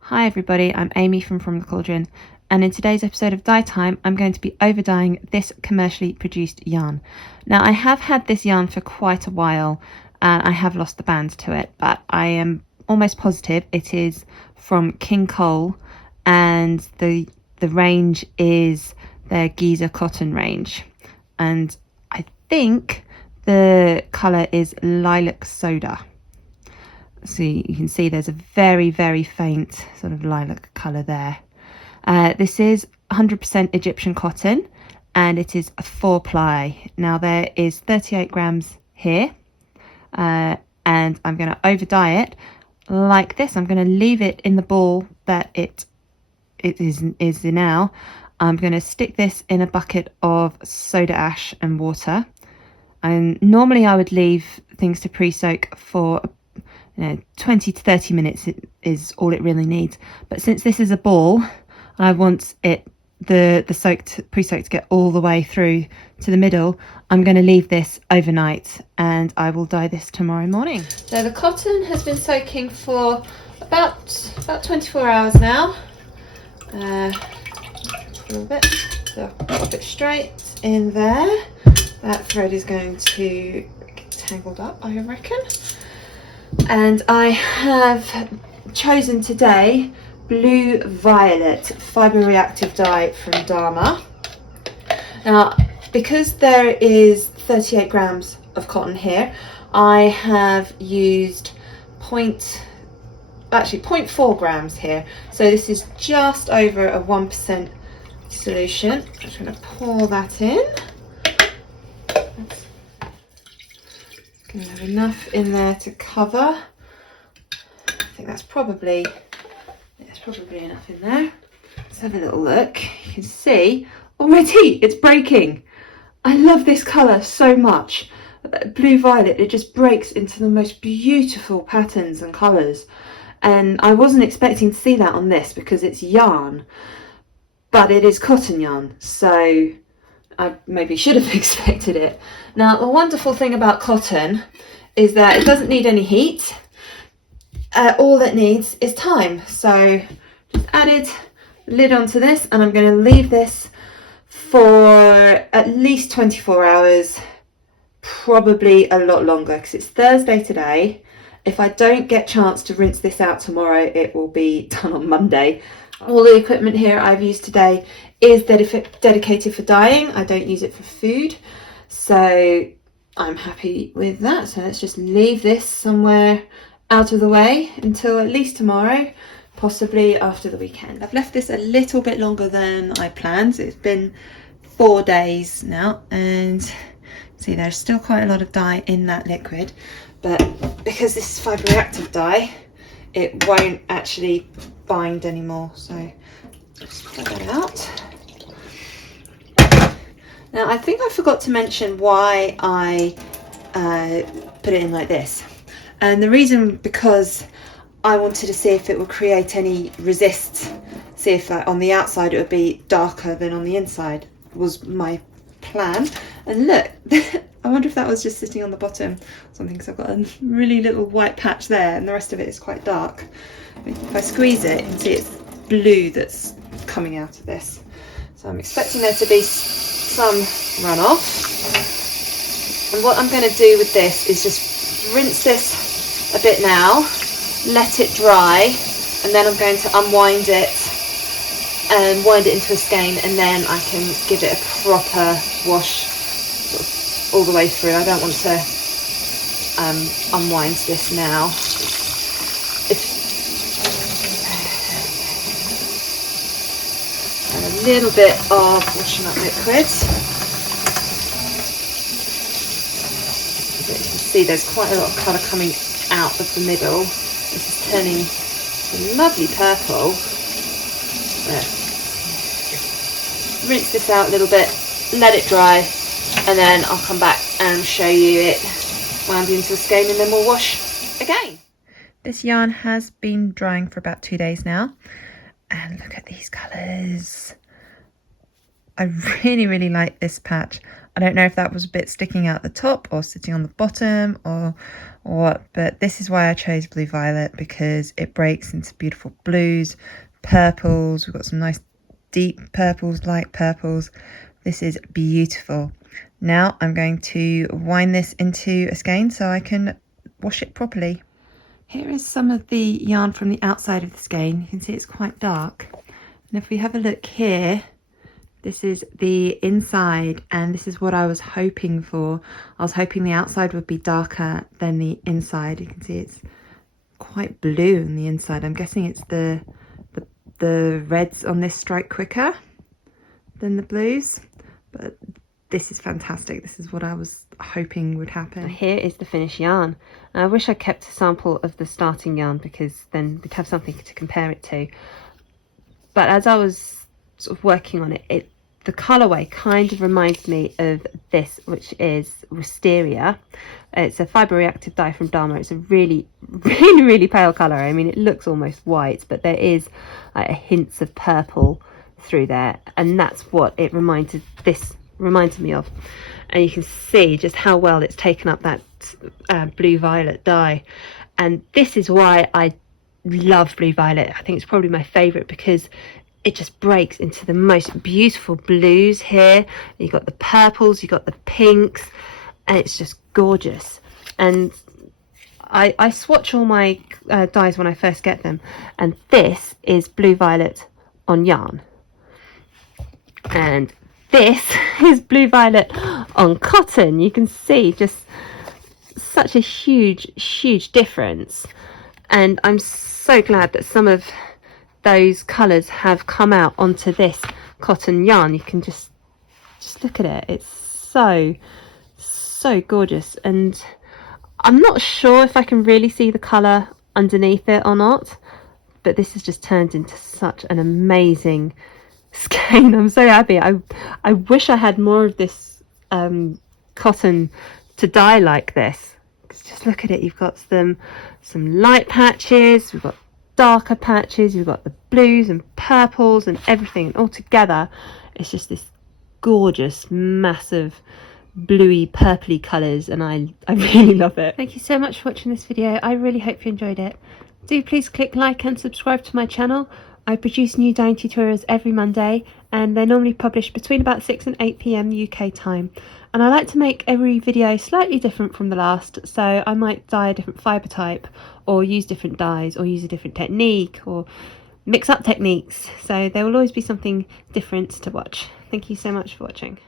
Hi everybody, I'm Amy from the Cauldron, and in today's episode of Dye Time I'm going to be overdying this commercially produced yarn. Now I have had this yarn for quite a while and I have lost the band to it, but I am almost positive it is from King Cole, and the range is their Giza cotton range, and I think the colour is lilac soda. So you can see there's a very, very faint sort of lilac colour there. This is 100% Egyptian cotton and it is a 4-ply. Now there is 38 grams here, and I'm going to overdye it like this. I'm going to leave it in the ball that it is in now. I'm going to stick this in a bucket of soda ash and water, and normally I would leave things to pre-soak for 20 to 30 minutes is all it really needs. But since this is a ball and I want the pre-soak to get all the way through to the middle, I'm going to leave this overnight and I will dye this tomorrow morning. So the cotton has been soaking for about 24 hours now. A little bit, so pop it straight in there. That thread is going to get tangled up, I reckon. And I have chosen today Blue Violet Fibre Reactive dye from Dharma. Now, because there is 38 grams of cotton here, I have used 0.4 grams here. So this is just over a 1% solution. I'm just going to pour that in. Gonna have enough in there to cover. I think that's probably enough in there. Let's have a little look. You can see already it's breaking. I love this colour so much. Blue violet, it just breaks into the most beautiful patterns and colours. And I wasn't expecting to see that on this because it's yarn, but it is cotton yarn, so I maybe should have expected it. Now, the wonderful thing about cotton is that it doesn't need any heat. All it needs is time. So just added lid onto this, and I'm going to leave this for at least 24 hours, probably a lot longer because it's Thursday today. If I don't get a chance to rinse this out tomorrow, it will be done on Monday. All the equipment here I've used today is dedicated for dyeing. I don't use it for food, so I'm happy with that. So let's just leave this somewhere out of the way until at least tomorrow, possibly after the weekend. I've left this a little bit longer than I planned. It's been 4 days now, and see there's still quite a lot of dye in that liquid, but because this is Fibre Reactive dye, it won't actually bind anymore. So just pull that out. Now I think I forgot to mention why I put it in like this, and the reason because I wanted to see if it would create any resist, see if on the outside it would be darker than on the inside was my plan. And look, I wonder if that was just sitting on the bottom or something, because I've got a really little white patch there and the rest of it is quite dark. If I squeeze it, you can see it's blue that's coming out of this. So I'm expecting there to be some runoff. And what I'm going to do with this is just rinse this a bit now, let it dry, and then I'm going to unwind it and wind it into a skein, and then I can give it a proper wash sort of all the way through. I don't want to unwind this now. And a little bit of washing up liquid. As you can see, there's quite a lot of colour coming out of the middle. This is turning a lovely purple. Rinse this out a little bit, let it dry, and then I'll come back and show you it wound into a skein, and then we'll wash again. This yarn has been drying for about 2 days now, and look at these colours. I really like this patch. I don't know if that was a bit sticking out the top or sitting on the bottom or what, but this is why I chose blue violet, because it breaks into beautiful blues, purples. We've got some nice deep purples, light purples. This is beautiful. Now I'm going to wind this into a skein so I can wash it properly. Here is some of the yarn from the outside of the skein. You can see it's quite dark. And if we have a look here, this is the inside, and this is what I was hoping for. I was hoping the outside would be darker than the inside. You can see it's quite blue on the inside. I'm guessing it's the reds on this strike quicker than the blues, but this is fantastic. This is what I was hoping would happen. Here is the finished yarn. I wish I kept a sample of the starting yarn, because then we'd have something to compare it to. But as I was sort of working on it, the colourway kind of reminds me of this, which is Wisteria. It's a Fibre Reactive dye from Dharma. It's a really pale colour. I mean, it looks almost white, but there is like hints of purple through there, and that's what it reminded me of. And you can see just how well it's taken up that blue violet dye, and this is why I love blue violet. I think it's probably my favourite, because it just breaks into the most beautiful blues here. You've got the purples, you've got the pinks, and it's just gorgeous. And I swatch all my dyes when I first get them, and this is blue violet on yarn, and this is blue violet on cotton. You can see just such a huge difference, and I'm so glad that some of those colours have come out onto this cotton yarn. You can just look at it. It's so gorgeous, and I'm not sure if I can really see the colour underneath it or not, but this has just turned into such an amazing skein. I'm so happy. I wish I had more of this cotton to dye like this. Just look at it. You've got some light patches, we've got darker patches, you've got the blues and purples and everything, and all together it's just this gorgeous massive bluey purpley colours, and I really love it. Thank you so much for watching this video. I really hope you enjoyed it. Do please click like and subscribe to my channel. I produce new dyeing tutorials every Monday, and they're normally published between about 6 and 8 PM UK time. And I like to make every video slightly different from the last, so I might dye a different fibre type, or use different dyes, or use a different technique, or mix up techniques. So there will always be something different to watch. Thank you so much for watching.